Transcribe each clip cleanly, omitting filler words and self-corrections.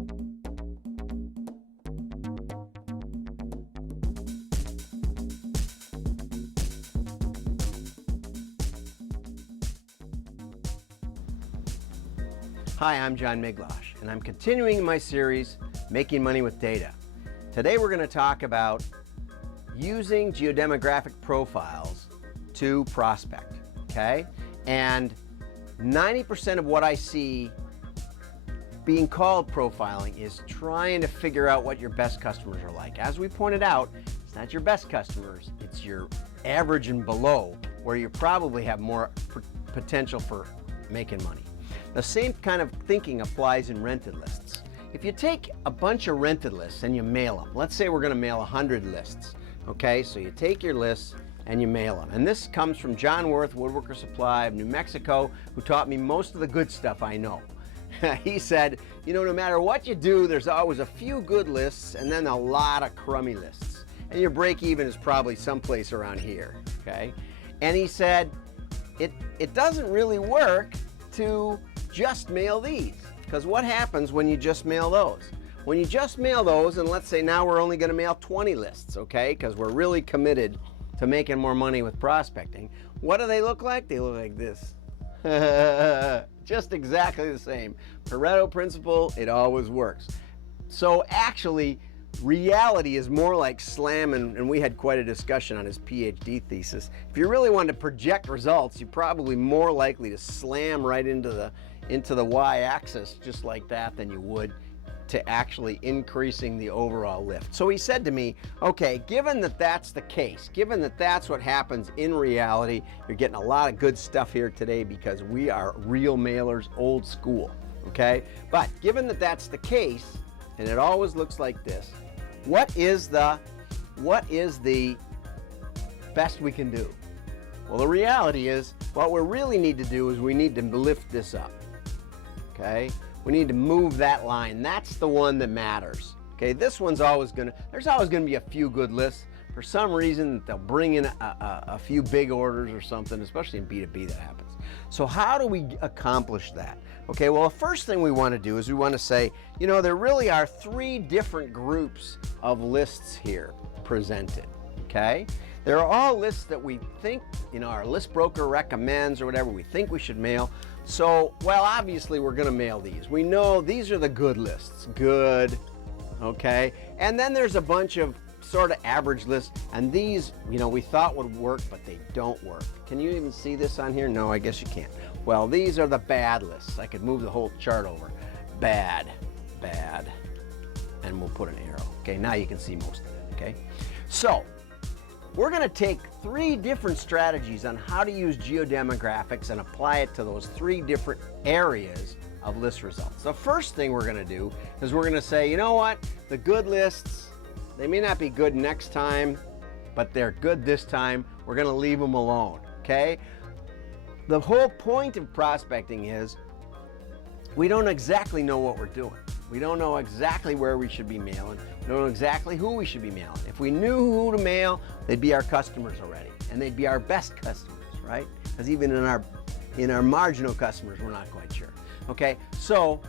Hi, I'm John Miglosh, and I'm continuing my series, Making Money with Data. Today we're going to talk about using geodemographic profiles to prospect, okay? And 90% of what I see being called profiling is trying to figure out what your best customers are like. As we pointed out, it's not your best customers, it's your average and below, where you probably have more potential for making money. The same kind of thinking applies in rented lists. If you take a bunch of rented lists and you mail them, let's say we're going to mail 100 lists, okay? So you take your lists and you mail them. And this comes from John Worth, Woodworker Supply of New Mexico, who taught me most of the good stuff I know. He said, you know, no matter what you do, there's always a few good lists and then a lot of crummy lists. And your break even is probably someplace around here, okay? And he said, it doesn't really work to just mail these, because what happens when you just mail those? When you just mail those, and let's say now we're only going to mail 20 lists, okay, because we're really committed to making more money with prospecting, what do they look like? They look like this. Just exactly the same. Pareto principle, it always works. So actually, reality is more like slam, and we had quite a discussion on his PhD thesis. If you really wanted to project results, you're probably more likely to slam right into the y-axis just like that than you would to actually increasing the overall lift. So he said to me, okay, given that that's the case, given that that's what happens in reality, you're getting a lot of good stuff here today because we are real mailers, old school, okay? But given that that's the case, and it always looks like this, what is the best we can do? Well, the reality is what we really need to do is we need to lift this up, okay? We need to move that line. That's the one that matters, okay? This one's always there's always gonna be a few good lists. For some reason, they'll bring in a few big orders or something, especially in B2B that happens. So how do we accomplish that? Okay, well, the first thing we want to do is we want to say, you know, there really are 3 different groups of lists here presented, okay? They're all lists that we think, you know, our list broker recommends or whatever we think we should mail. So, well, obviously we're going to mail these. We know these are the good lists, good, okay? And then there's a bunch of sort of average lists, and these, you know, we thought would work, but they don't work. Can you even see this on here? No, I guess you can't. Well, these are the bad lists. I could move the whole chart over. Bad, bad, and we'll put an arrow. Okay, now you can see most of it, okay? So, we're gonna take 3 different strategies on how to use geodemographics and apply it to those 3 different areas of list results. The first thing we're gonna do is we're gonna say, you know what? The good lists, they may not be good next time, but they're good this time. We're gonna leave them alone, okay? The whole point of prospecting is we don't exactly know what we're doing. We don't know exactly where we should be mailing. We don't know exactly who we should be mailing. If we knew who to mail, they'd be our customers already, and they'd be our best customers, right? Because even in our marginal customers, we're not quite sure. Okay, so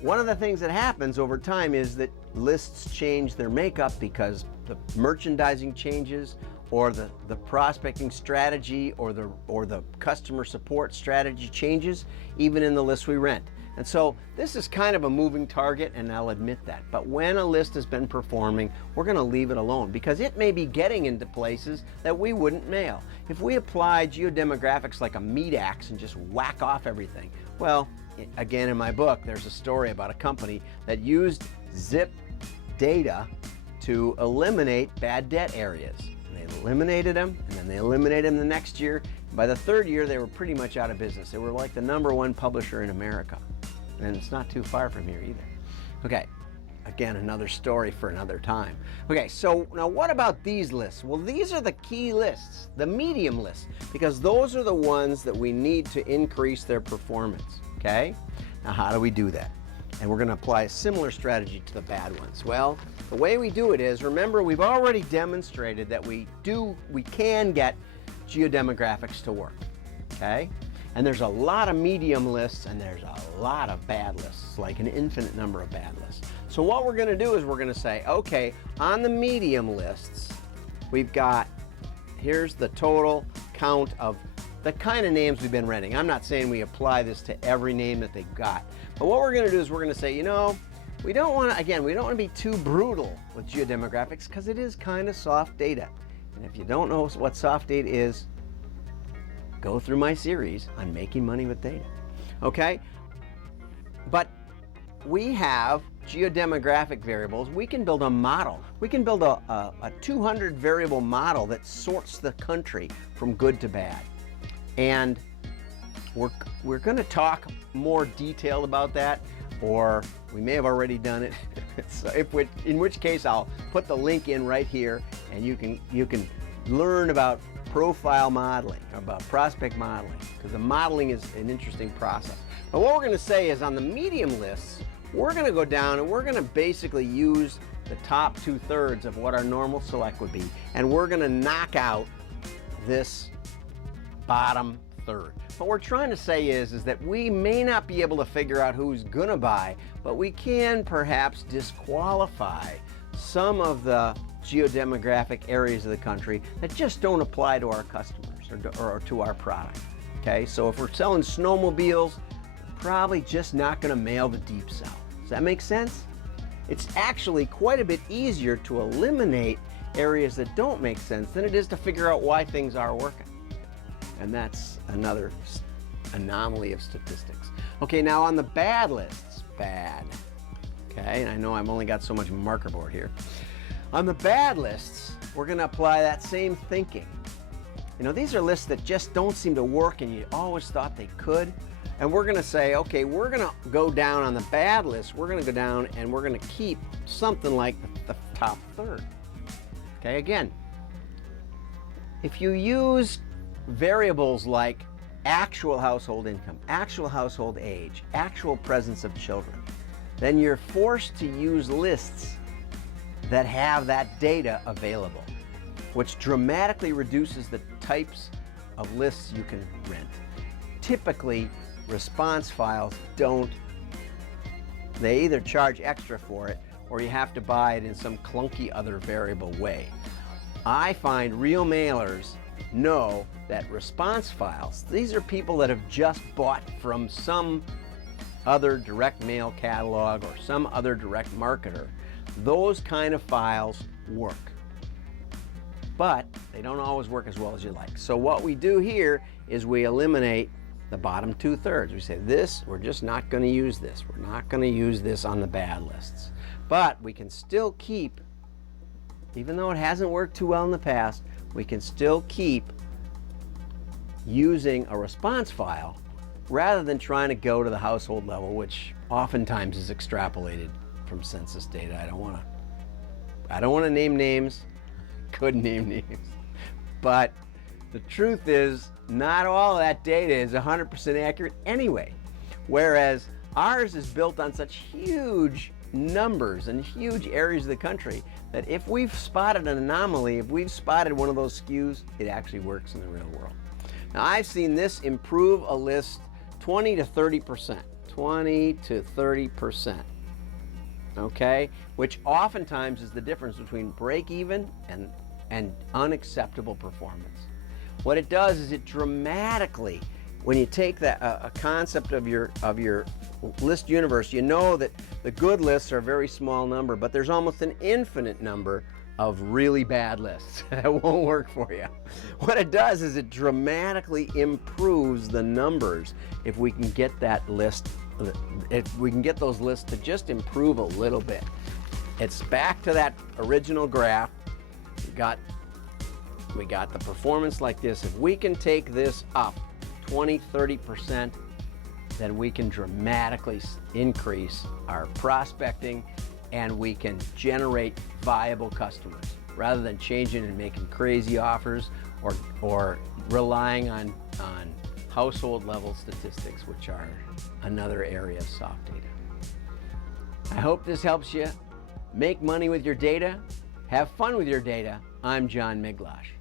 one of the things that happens over time is that lists change their makeup because the merchandising changes, or the prospecting strategy, or the customer support strategy changes, even in the lists we rent. And so this is kind of a moving target, and I'll admit that. But when a list has been performing, we're going to leave it alone because it may be getting into places that we wouldn't mail. If we apply geodemographics like a meat axe and just whack off everything, well, again, in my book, there's a story about a company that used zip data to eliminate bad debt areas. And they eliminated them, and then they eliminated them the next year. By the 3rd year, they were pretty much out of business. They were like the #1 publisher in America. And it's not too far from here either. Okay, again, another story for another time. Okay, so now what about these lists? Well, these are the key lists, the medium lists, because those are the ones that we need to increase their performance, okay? Now, how do we do that? And we're gonna apply a similar strategy to the bad ones. Well, the way we do it is, remember, we've already demonstrated that we can get geodemographics to work, okay? And there's a lot of medium lists and there's a lot of bad lists, like an infinite number of bad lists. So what we're going to do is we're going to say, okay, on the medium lists, we've got, here's the total count of the kind of names we've been renting. I'm not saying we apply this to every name that they've got. But what we're going to do is we're going to say, you know, we don't want to, again, we don't want to be too brutal with geodemographics because it is kind of soft data. And if you don't know what soft data is, go through my series on making money with data. Okay? But we have geodemographic variables. We can build a model. We can build a 200 variable model that sorts the country from good to bad. And we're going to talk more detailed about that, or we may have already done it. So in which case I'll put the link in right here, and you can learn about profile modeling, about prospect modeling, because the modeling is an interesting process. But what we're going to say is on the medium lists, we're going to go down and we're going to basically use the top 2/3 of what our normal select would be, and we're going to knock out this bottom third. What we're trying to say is that we may not be able to figure out who's going to buy, but we can perhaps disqualify some of the geodemographic areas of the country that just don't apply to our customers or to our product. Okay, so if we're selling snowmobiles, we're probably just not going to mail the deep south. Does that make sense? It's actually quite a bit easier to eliminate areas that don't make sense than it is to figure out why things are working. And that's another anomaly of statistics. Okay, now on the bad lists, bad. Okay, and I know I've only got so much marker board here. On the bad lists, we're going to apply that same thinking. You know, these are lists that just don't seem to work and you always thought they could. And we're going to say, okay, we're going to go down on the bad list. We're going to go down and we're going to keep something like the top third. Okay, again, if you use variables like actual household income, actual household age, actual presence of children, then you're forced to use lists that have that data available, which dramatically reduces the types of lists you can rent. Typically, response files don't. They either charge extra for it or you have to buy it in some clunky other variable way. I find real mailers know that response files, these are people that have just bought from some other direct mail catalog or some other direct marketer. Those kind of files work, but they don't always work as well as you like. So what we do here is we eliminate the bottom 2/3. We say this, we're just not going to use this. We're not going to use this on the bad lists. But we can still keep, even though it hasn't worked too well in the past, we can still keep using a response file rather than trying to go to the household level, which oftentimes is extrapolated from census data. I don't want to name names. Could name names. But the truth is, not all of that data is 100% accurate anyway. Whereas ours is built on such huge numbers and huge areas of the country that if we've spotted an anomaly, if we've spotted one of those skews, it actually works in the real world. Now, I've seen this improve a list 20 to 30%. 20 to 30%. Okay? Which oftentimes is the difference between break even and unacceptable performance. What it does is it dramatically, when you take a concept of your list universe, you know that the good lists are a very small number, but there's almost an infinite number of really bad lists that won't work for you. What it does is it dramatically improves the numbers if we can get that list, if we can get those lists to just improve a little bit. It's back to that original graph. We got the performance like this. If we can take this up 20, 30%, then we can dramatically increase our prospecting and we can generate viable customers rather than changing and making crazy offers or relying on household level statistics, which are another area of soft data. I hope this helps you make money with your data, have fun with your data. I'm John Miglash.